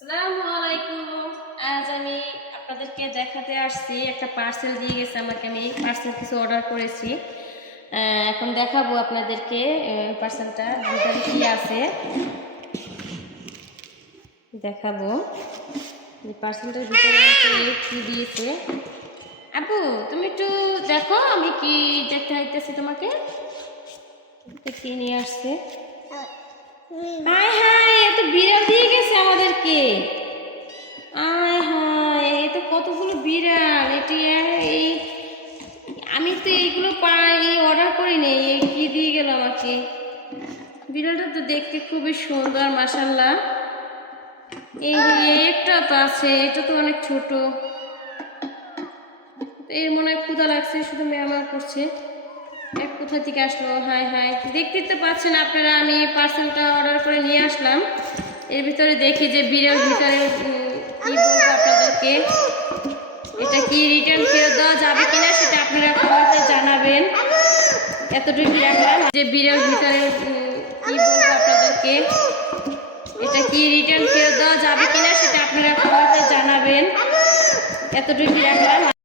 আসসালামু আলাইকুম। আজ আমি আপনাদেরকে দেখাতে আসছি, একটা পার্সেল দিয়ে গেছে আমাকে। আমি পার্সেল কিছু অর্ডার করেছি, এখন দেখাবো আপনাদেরকে পার্সেলটা ভিতরে কি আছে। দেখাবো যে পার্সেলটার ভিতরে কি দিয়েছে। আপু, তুমি একটু দেখো আমি কি দেখতে চাইতেছি তোমাকে। কি নিয়ে আসছে? হাই হাই, এত বিড়াল দিয়ে গেছে আমাদেরকে। আয় হায়, এ তো কতগুলো বিড়াল। এটি এই আমি তো এইগুলো পাই অর্ডার করি নেই, কি দিয়ে গেল আমাকে। বিড়ালটা তো দেখতে খুবই সুন্দর মাশাআল্লাহ। এই একটা তো আছে, এটা তো অনেক ছোট। এর মনে হয় ক্ষুধা লাগছে, শুধু ম্যাও করছে। এক কোথা থেকে আসলো? হাই হাই, দেখতে তো পাচ্ছেন আপনারা, আমি পার্সেলটা অর্ডার করে নিয়ে আসলাম। এর ভিতরে দেখি যে বিড়াল ভিতরে কি বলবো আপনাদেরকে, এটা কি রিটার্ন ফেরত দেওয়া যাবে কিনা সেটা আপনারা কমেন্টে জানাবেন। এতটুকু রাখলাম যে বিড়াল ভিতরে কি বলবো আপনাদেরকে, এটা কি রিটার্ন ফেরত দেওয়া যাবে কিনা সেটা আপনারা কমেন্টে জানাবেন। এতটুকু রাখলাম।